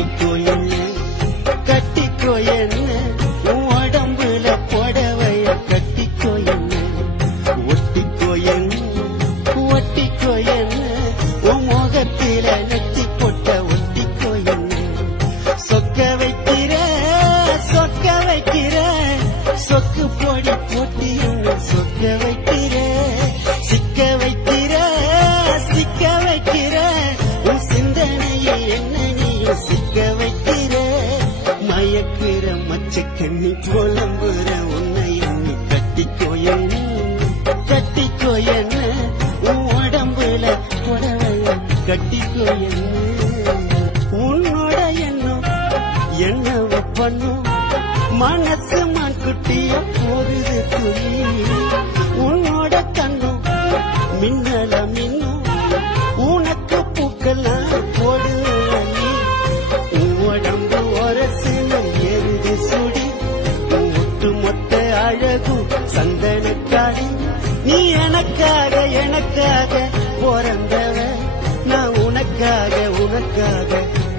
ஒட்டிக்கோ என்ன கட்டிக்கோ என்ன உன் உடம்புல புடவைய கட்டிக்கோ என்ன ஒட்டிக்கோ என்ன ஒட்டிக்கோ என்ன உன் முகத்தில நெத்தி பொட்ட ஒட்டிக்கோ என்ன சொக்க வைக்கிற சொக்கு பொடி போட்டி என்ன சொக்க வைக்கிற சிக்க வைக்கிற உன் சிந்தனையை என்ன நீயும் சிக்க வைக்கிற மயக்கிற மச்சக்கண்ணி புலம்புற உன்னை எண்ணி கட்டிக்கோ என்ன உன் உடம்புல புடவைய கட்டிக்கோ என்ன உன்னோட எண்ணம் என்னவ பண்ணும் மனசு மான்குட்டிய போகுது துளி உன்னோட கண்ணும் மின்னல மின்னும் உனக்கு பூக்கெல்லாம் போடுங்க உன் உடம்பு ஒரசுல எருது சுடி ஒட்டு மொத்த அழகும் சந்தனக்காடி நீ எனக்காக பிறந்தவ நான் உனக்காக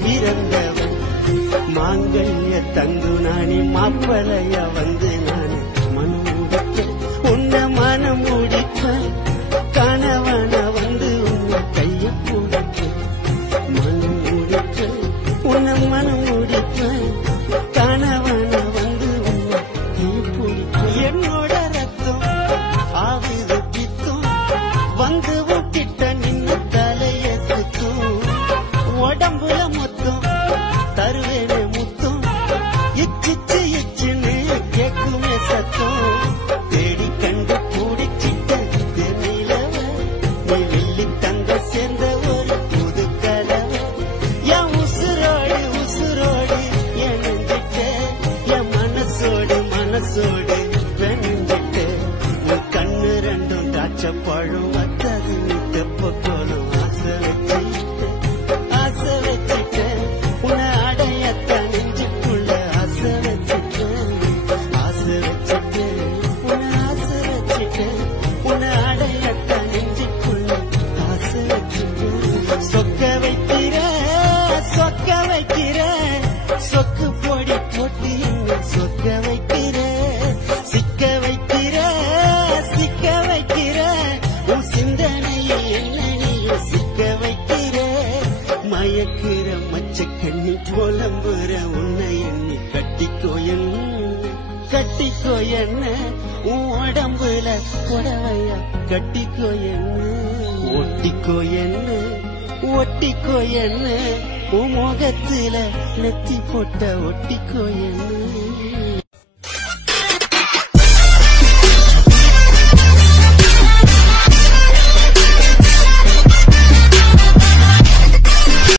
பிறந்தவன் மாங்கல்ய தந்து நானே மாப்பளைய வந்து நான் மனம் முடிக்க உன்னை மனம் முடிப்ப கணவன வந்து உன்னை கைய பிடிக்க மனம் முடிக்க உன்னை மனம் முடிப்ப கணவன வந்து உன்னை கைய பிடிக்க என்னோட ரத்தம் ஆவிது பித்தும் வந்து கிட்ட நின்று தலைய சுத்தும் உடம்புல மொத்தம் தருவேனே முத்தம் இச்சுன்னு கேக்குமே சத்தம் தேடி கண்டு கூடிச்சிட்ட தென்னிலவ நீ வெள்ளி தங்க சேர்ந்த ஒரு புது கலவை என் உசுரோடு என் நெஞ்சிட்ட என் மனசோடு வெண்ணிட்ட உன் கண்ணு ரெண்டும் தாச்ச பழம் வத்தது நீ தெப்ப கோலம் ஆசை வச்சுட்ட உன்னை அடையத்த நெஞ்சுக்குள்ள ஆசை வச்சுட்ட உன்னை அடையத்த நெஞ்சுக்குள்ள ஆசை வச்சுட்ட சொக்க வைக்கிற சொக்கு பொடி போட்டு என்ன சொக்க வைக்கிற சிக்க வைக்கிற உன் சிந்தனையை என்ன நீயும் சிக்க வைக்கிற மயக்கிற மச்சக்கண்ணி புலம்புற உன்னை எண்ணி கட்டிக்கோ என்ன உன் உடம்புல புடவைய கட்டிக்கோ என்ன ஒட்டிக்கோ என்ன உன் முகத்துல நெத்தி போட்ட ஒட்டிக்கோ என்ன